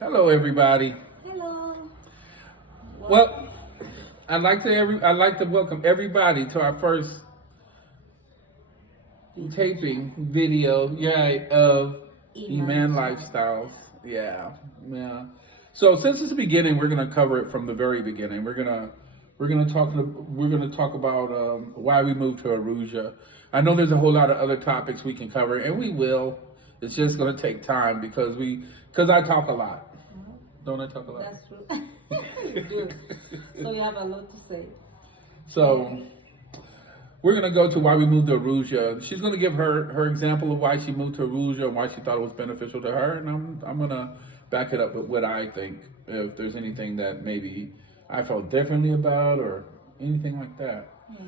Hello, everybody. Hello. Well, Welcome. I'd like to welcome everybody to our first taping video, of Iman E-Man Style. Lifestyles. Yeah, yeah. So since it's the beginning, we're gonna cover it from the very beginning. We're gonna talk about why we moved to Arusha. I know there's a whole lot of other topics we can cover, and we will. It's just gonna take time because I talk a lot. Don't I talk a lot? That's true. You do. So you have a lot to say. So we're gonna go to why we moved to Arusha. She's gonna give her example of why she moved to Arusha and why she thought it was beneficial to her, and I'm gonna back it up with what I think. If there's anything that maybe I felt differently about or anything like that, Yeah.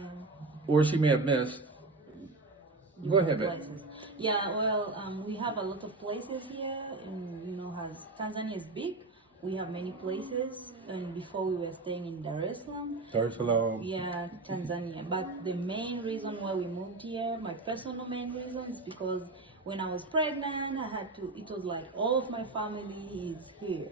or she may have missed. Go ahead, Ben. Places. Yeah, well, we have a lot of places here, and has Tanzania is big. We have many places, and before we were staying in Dar es Salaam. Dar es Salaam. Yeah, Tanzania. But the main reason why we moved here, my personal main reason, is because when I was pregnant, I had to. It was like all of my family is here.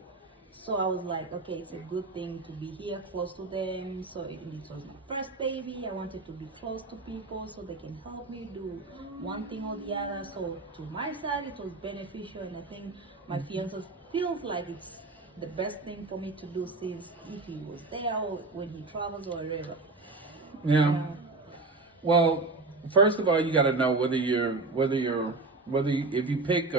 So I was like, okay, it's a good thing to be here close to them. So it was my first baby. I wanted to be close to people so they can help me do one thing or the other. So to my side, it was beneficial, and I think my fiance feels like it's the best thing for me to do since if he was there or when he travels or wherever. Yeah. Well, first of all, you got to know if you pick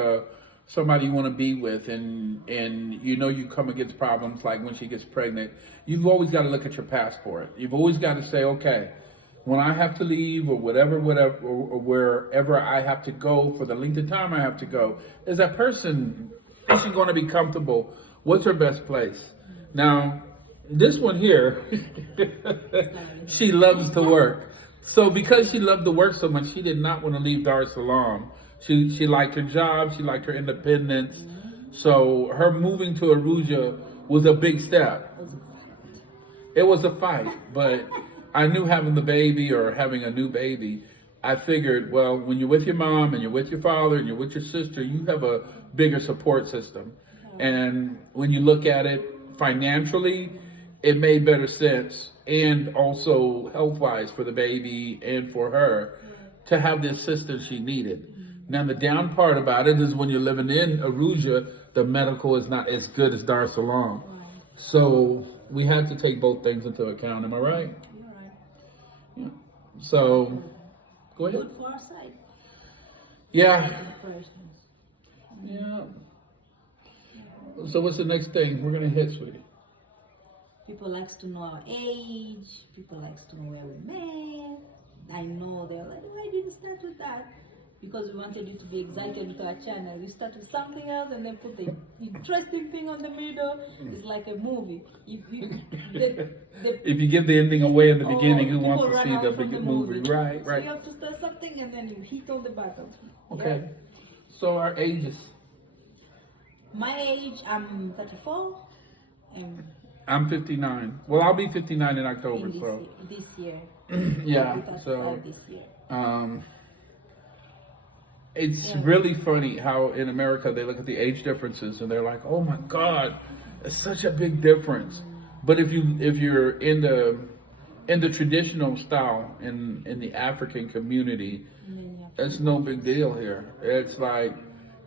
somebody you want to be with, and you come against problems like when she gets pregnant, you've always got to look at your passport. You've always got to say, okay, when I have to leave or whatever, or wherever I have to go for the length of time I have to go, is that person, is she going to be comfortable? What's her best place? Now, this one here, she loves to work. So because she loved to work so much, she did not want to leave Dar es Salaam. She liked her job, she liked her independence. So her moving to Aruja was a big step. It was a fight, but I knew having the baby or having a new baby, I figured, well, when you're with your mom and you're with your father and you're with your sister, you have a bigger support system. And when you look at it financially, it made better sense, and also health-wise for the baby and for her to have the assistance she needed. Now, the down part about it is when you're living in Aruja, the medical is not as good as Dar es Salaam. So we had to take both things into account. Am I right? You're right. Yeah. So, go ahead. Good for our side. Yeah. Preparations. Yeah. So what's the next thing we're gonna hit, sweetie? People likes to know our age. People likes to know where we met. I know they're like, why did you start with that? Because we wanted you to be excited with our channel. We start with something else and then put the interesting thing on the middle. It's like a movie. If you give the ending away in the beginning, who people wants to run see out the from big movie? Right, So right. you have to start something and then you hit on the button. Okay. So our ages. My age, I'm 34. And I'm 59. Well, I'll be 59 in October. in So this year. yeah. I'll be 35 So this year. it's really funny how in America they look at the age differences and they're like, "Oh my God, it's such a big difference." But if you're in the traditional style in the African community, And then you have it's no big deal here. It's like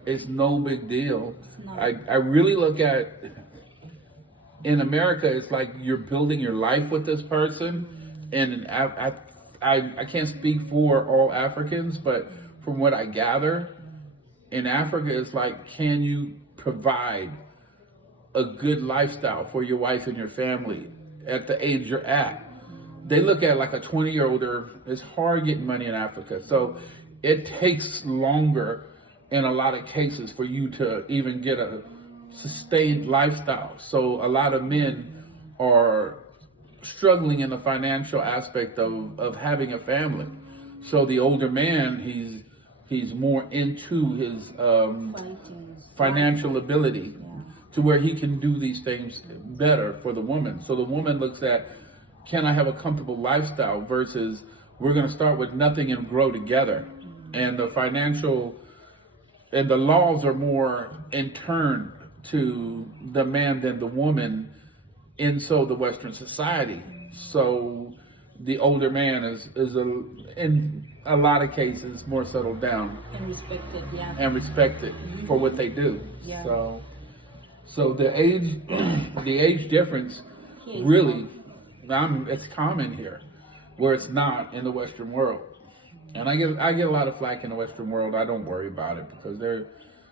it's no big deal. not. I really look at in America, it's like you're building your life with this person, and I can't speak for all Africans, but from what I gather, in Africa, it's like, can you provide a good lifestyle for your wife and your family at the age you're at? They look at like a 20-year-older. It's hard getting money in Africa, so it takes longer in a lot of cases for you to even get a sustained lifestyle. So a lot of men are struggling in the financial aspect of having a family. So the older man, he's more into his Fighting. financial ability Yeah. to where he can do these things better for the woman. So the woman looks at, can I have a comfortable lifestyle versus we're going to start with nothing and grow together. And the financial and the laws are more in turn to the man than the woman in the Western society. So the older man is in a lot of cases more settled down And respected, yeah. and respected for what they do. Yeah. So the age the age difference Here is really it's common here, where it's not in the Western world. And I get a lot of flack in the Western world. I don't worry about it because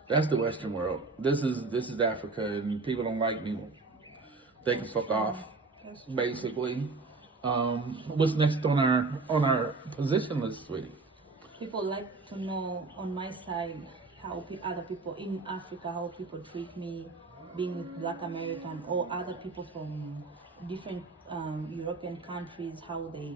that's the Western world. This is Africa, and people don't like me. They can fuck off, basically. What's next on our position list, sweetie? People like to know on my side how other people in Africa, how people treat me, being with Black American or other people from different European countries, how they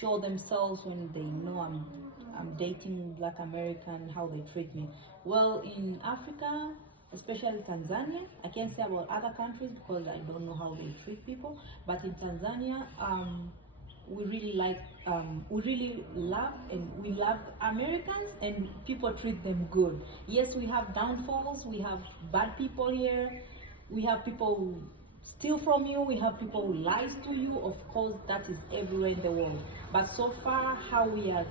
show themselves when they know I'm dating Black American, how they treat me. Well, in Africa, especially Tanzania, I can't say about other countries because I don't know how they treat people, but in Tanzania, we really love and we love Americans, and people treat them good. Yes, we have downfalls, we have bad people here, we have people who steal from you, we have people who lies to you. Of course, that is everywhere in the world. But so far, how we are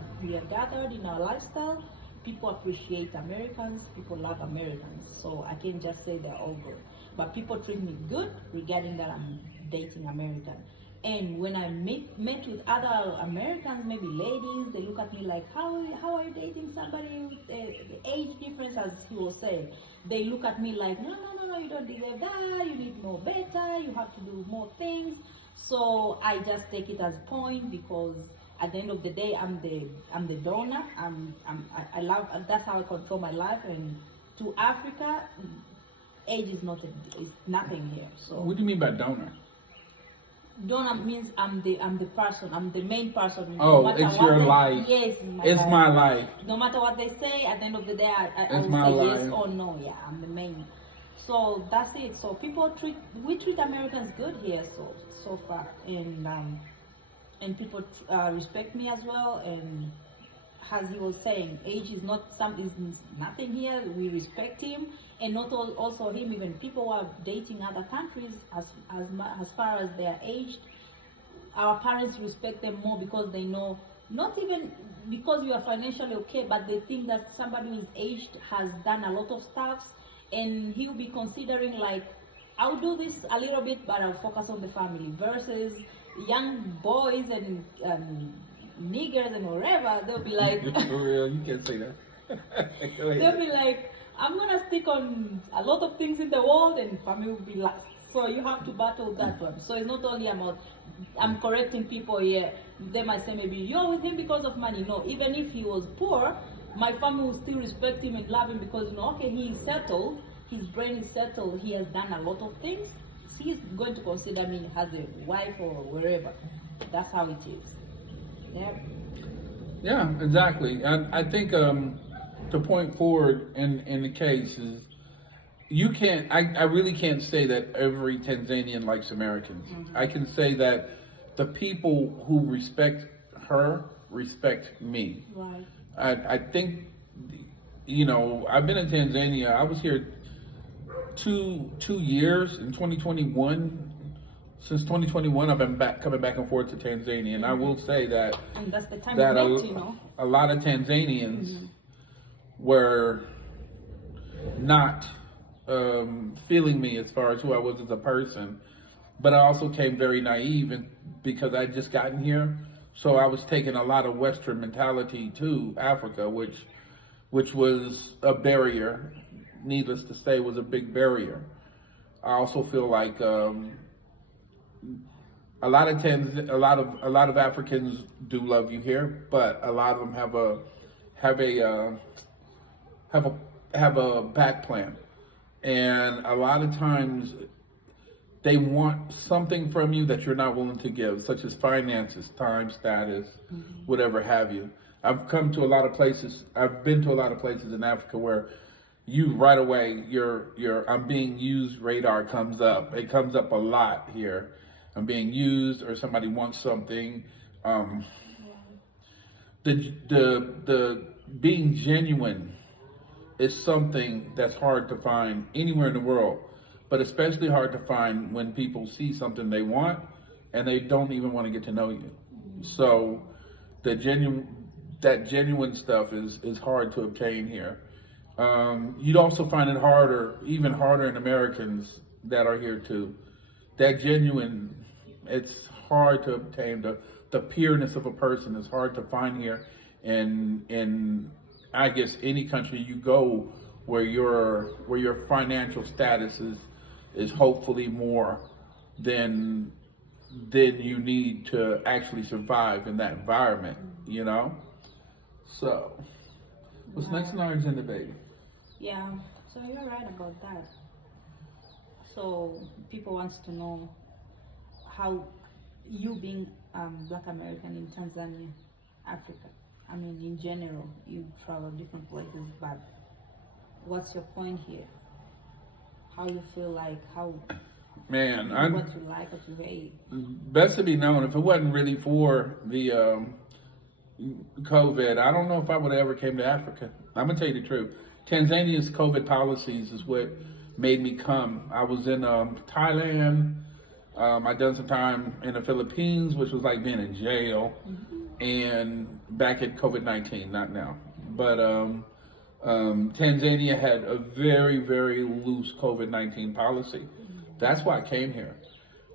gathered in our lifestyle, people appreciate Americans, people love Americans. So I can't just say they're all good. But people treat me good regarding that I'm dating American. And when I met with other Americans, maybe ladies, they look at me like, how are you dating somebody with the age difference, as he was saying? They look at me like, no, you don't deserve that, you need more better, you have to do more things. So I just take it as a point because at the end of the day, I'm the donor. I love, that's how I control my life. And to Africa, age is it's nothing here. So What do you mean by donor? Donor means I'm the person. I'm the main person. Oh, No matter it's what your they, life. Yes, It's my life. No matter what they say, at the end of the day, I It's will my say life. yes or no. Yeah, I'm the main. So that's it. So we treat Americans good here so far, and people respect me as well. And as he was saying, age is nothing here. We respect him, and not also him. Even people who are dating other countries, as far as they are aged, our parents respect them more because they know, not even because you are financially okay, but they think that somebody who is aged has done a lot of stuff, and he'll be considering like, I'll do this a little bit, but I'll focus on the family. Versus young boys and niggers and whatever, they'll be like, For real, you can't say that. Go ahead. they'll be like, I'm gonna stick on a lot of things in the world, and family will be last. So you have to battle that one. So it's not only about, I'm correcting people here. They might say maybe you're with him because of money. No, even if he was poor, my family will still respect him and love him because, okay, he is settled, his brain is settled, he has done a lot of things. He's going to consider me as a wife or wherever. That's how it is. Yeah. Yeah, exactly. I think the point forward in the case is I really can't say that every Tanzanian likes Americans. Mm-hmm. I can say that the people who respect her respect me. Right. I think, I've been in Tanzania. I was here two years in 2021. Since 2021, I've been coming back and forth to Tanzania, and I will say that And that's the time that we met, a lot of Tanzanians were not feeling me as far as who I was as a person, but I also came very naive, and because I just gotten here, so I was taking a lot of Western mentality to Africa, which was a barrier. Needless to say, was a big barrier. I also feel like a lot of Africans do love you here, but a lot of them have a back plan, and a lot of times they want something from you that you're not willing to give, such as finances, time, status, whatever have you. I've been to a lot of places in Africa where you right away your I'm being used radar comes up. It comes up a lot here. I'm being used, or somebody wants something. The being genuine is something that's hard to find anywhere in the world, but especially hard to find when people see something they want and they don't even want to get to know you. So the genuine stuff is hard to obtain here. You'd also find it even harder in Americans that are here too. That genuine, it's hard to obtain. The pureness of a person is hard to find here, and in I guess any country you go where your financial status is hopefully more than you need to actually survive in that environment, you know? So, what's next on our agenda, baby? Yeah, so you're right about that. So people wants to know how you being Black American in Tanzania, Africa. I mean, in general, you travel different places, but what's your point here? How you feel like, how Man, what you like, what you hate. best to be known, if it wasn't really for the COVID, I don't know if I would have ever came to Africa. I'm gonna tell you the truth. Tanzania's COVID policies is what made me come. I was in Thailand. I done some time in the Philippines, which was like being in jail, and back at COVID-19, not now. But Tanzania had a very, very loose COVID-19 policy. That's why I came here.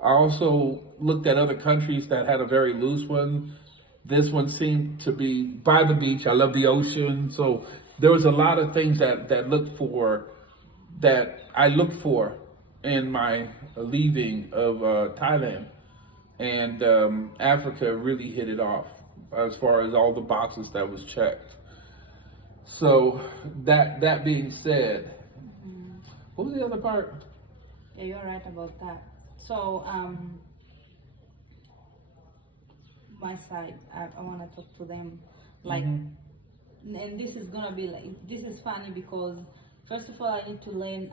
I also looked at other countries that had a very loose one. This one seemed to be by the beach. I love the ocean. So there was a lot of things that I looked for in my leaving of Thailand. And Africa really hit it off as far as all the boxes that was checked. So that being said, what was the other part? Yeah, you're right about that. So my side, I want to talk to them like, and this is gonna be like, this is funny because first of all I need to learn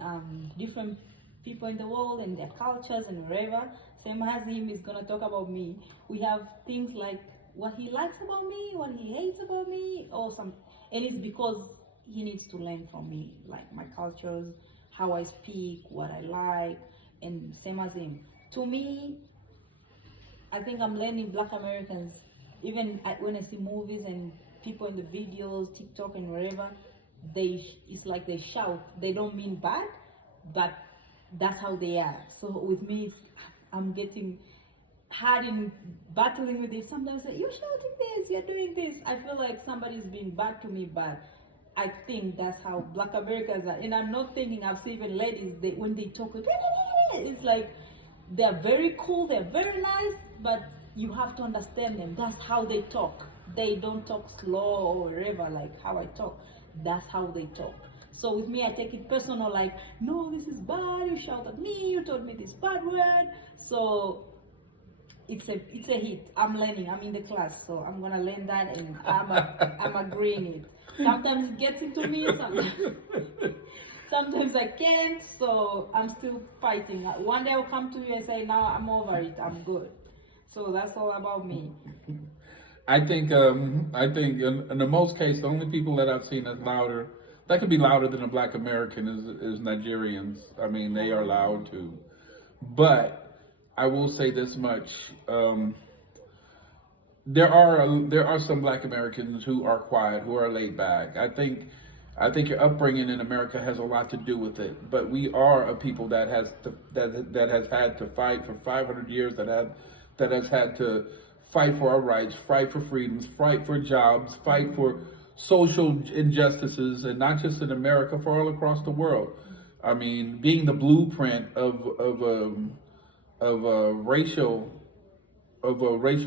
different people in the world and their cultures and wherever. Same as him is gonna talk about me. We have things like what he likes about me, what he hates about me, or some, and it's because he needs to learn from me, like my cultures, how I speak, what I like, and same as him. To me, I think I'm learning Black Americans, even when I see movies and people in the videos, TikTok and wherever, it's like they shout. They don't mean bad, but that's how they are. So with me, I'm getting hard in battling with it. Sometimes I say, you're shouting this, you're doing this. I feel like somebody's being bad to me, but I think that's how Black Americans are. And I'm not thinking, I've seen even ladies, when they talk, it's like they're very cool, they're very nice, but you have to understand them. That's how they talk. They don't talk slow or whatever, like how I talk. That's how they talk. So with me, I take it personal, like, no, this is bad, you shout at me, you told me this bad word. So it's a hit. I'm learning, I'm in the class, so I'm gonna learn that, and I'm agreeing it. Sometimes it gets into me, sometimes I can't, so I'm still fighting. One day I'll come to you and say, now I'm over it, I'm good. So that's all about me. I think in the most case, the only people that I've seen that's louder, that could be louder than a Black American, is Nigerians. I mean, they are loud too. But I will say this much: there are some Black Americans who are quiet, who are laid back. I think your upbringing in America has a lot to do with it. But we are a people that has had to fight for 500 years, that has had to fight for our rights, fight for freedoms, fight for jobs, fight for social injustices, and not just in America, for all across the world. I mean, being the blueprint of racial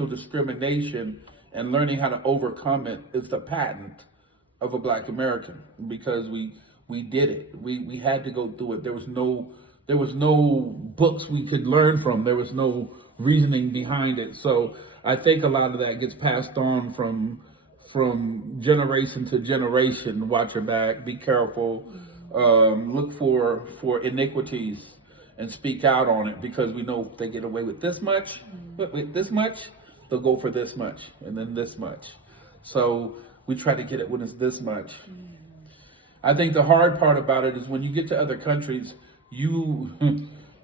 discrimination and learning how to overcome it is the patent of a Black American, because we did it. We had to go through it. There was no books we could learn from. There was no reasoning behind it. So I think a lot of that gets passed on from generation to generation. Watch your back, be careful, look for iniquities and speak out on it, because we know if they get away with this much, with this much, they'll go for this much and then this much. So we try to get it when it's this much. I think the hard part about it is when you get to other countries, you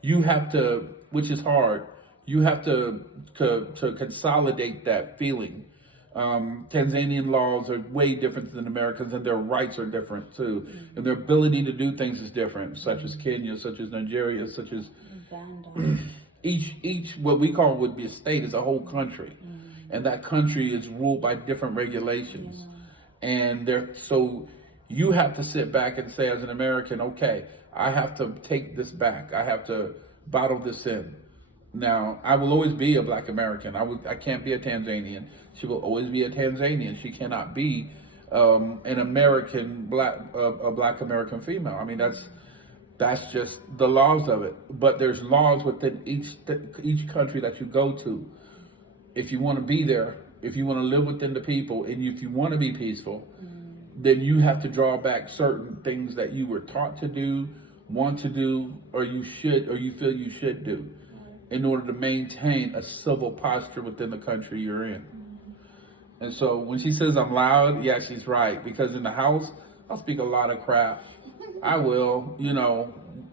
you have to, which is hard. You have to consolidate that feeling. Tanzanian laws are way different than Americans, and their rights are different too, and their ability to do things is different. Such as Kenya, such as Nigeria, such as Uganda. each what we call would be a state is a whole country, and that country is ruled by different regulations, and there so you have to sit back and say as an American, okay, I have to take this back. I have to bottle this in. Now, I will always be a Black American. I can't be a Tanzanian. She will always be a Tanzanian. She cannot be an American a Black American female. I mean, that's just the laws of it. But there's laws within each country that you go to. If you want to be there, if you want to live within the people, and if you want to be peaceful, then you have to draw back certain things that you were taught to do, want to do, or you feel you should do, in order to maintain a civil posture within the country you're in. And so when she says I'm loud, yeah, she's right. Because in the house, I'll speak a lot of crap. I will,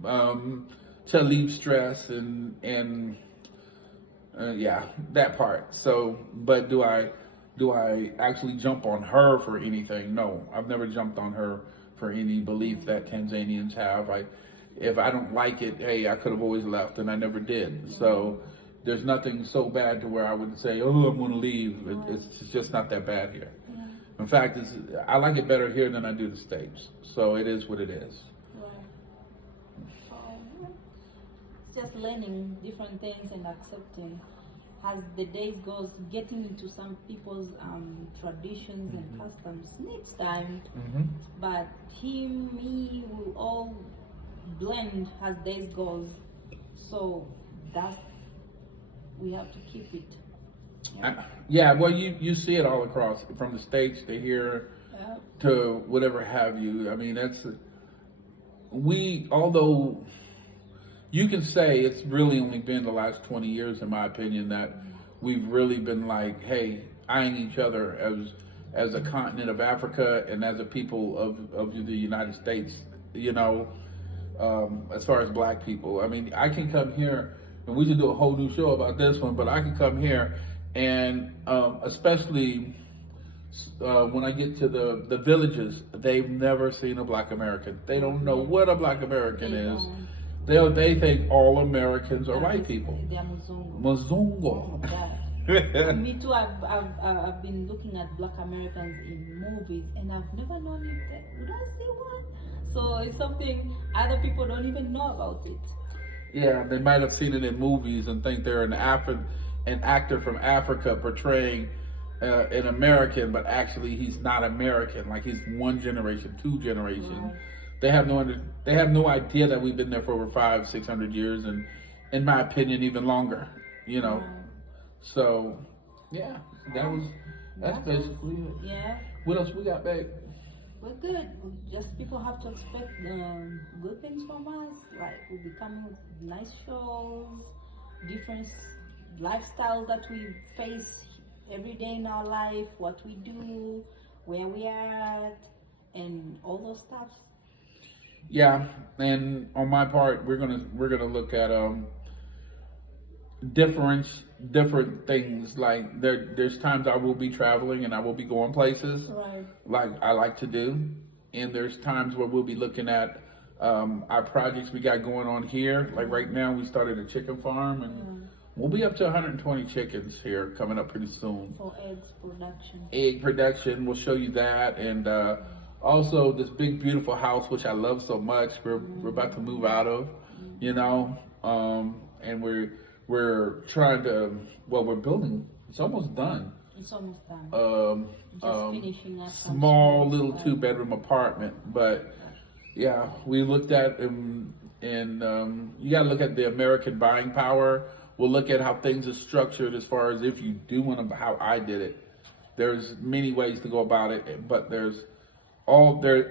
to relieve stress and yeah, that part. So, but do I actually jump on her for anything? No, I've never jumped on her for any belief that Tanzanians have. If I don't like it, hey, I could have always left, and I never did. So there's nothing so bad to where I would say, oh, I'm going to leave. It's just not that bad here. In fact, I like it better here than I do the States. So it is what it is. It's just learning different things and accepting. As the days goes, getting into some people's traditions and customs needs time. But me, will all blend as days goes. So we have to keep it. Yeah, well, you see it all across, from the States to here to whatever have you. I mean, although you can say it's really only been the last 20 years, in my opinion, that we've really been like, hey, eyeing each other as a continent of Africa and as a people of the United States, as far as Black people. I mean, I can come here, and we should do a whole new show about this one, but I can come here and especially when I get to the villages, they've never seen a Black American. They don't know what a Black American is. They think all Americans are white people. They are Muzungu. Muzungu. Me too. I've been looking at Black Americans in movies, and I've never known if would I see one? So it's something other people don't even know about it. Yeah, they might have seen it in movies and think they're an actor from Africa portraying an American, but actually he's not American. Like he's one generation, two generations. Right. They have no idea that we've been there for over 500-600 years, and in my opinion, even longer. Right. So yeah, that's basically it. Yeah. What else we got, babe? We're good. Just people have to expect good things from us. Like we'll be coming with nice shows, different lifestyles that we face every day in our life, what we do, where we are at, and all those stuff. Yeah, and on my part, we're gonna look at different things. Like there's times I will be traveling and I will be going places, right, like I like to do, and there's times where we'll be looking at our projects we got going on here. Like right now, we started a chicken farm, and we'll be up to 120 chickens here coming up pretty soon. For eggs production. Egg production, we'll show you that, and also this big beautiful house which I love so much. We're about to move out of, and we're trying to, we're building. It's almost done. It's almost done. Just finishing up. Small little 2-bedroom apartment, but yeah, we looked at and you gotta look at the American buying power. We'll look at how things are structured as far as if you do want to, how I did it. There's many ways to go about it, but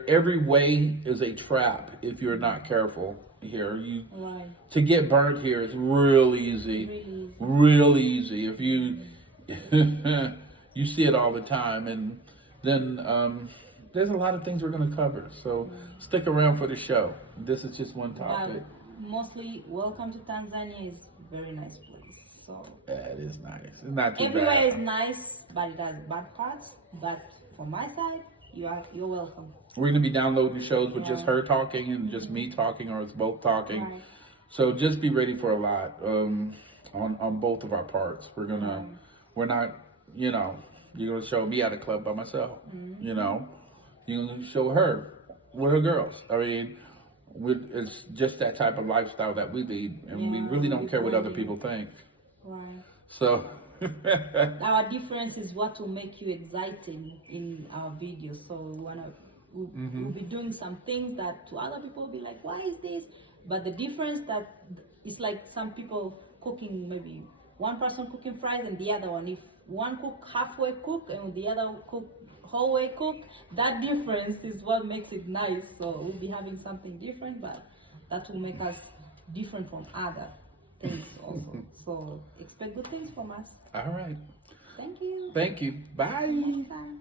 every way is a trap if you're not careful here. Right. To get burnt here is real easy. Real easy. If you you see it all the time, and then there's a lot of things we're going to cover. So stick around for the show. This is just one topic. Mostly, welcome to Tanzania is a very nice place. So Yeah, it is nice. It's not too everywhere bad. is nice, but it has bad parts. But from my side, you're welcome. We're going to be downloading shows with just Yeah. her talking and just me talking, or it's both talking. Right. So just be ready for a lot on both of our parts. We're not, you know, you're gonna show me at a club by myself. You know, you're gonna show her with her girls. I mean, it's just that type of lifestyle that we lead, and we Yeah, really don't care what other really. people think. Right. So. Our difference is what will make you exciting in our videos. So we'll be doing some things that to other people will be like, why is this? But the difference that it's like some people cooking, maybe one person cooking fries and the other one. If one cook halfway cook and the other cook whole way cook, that difference is what makes it nice. So we'll be having something different, but that will make us different from other things also. So expect good things from us. All right. Thank you. Thank you. Bye. Bye.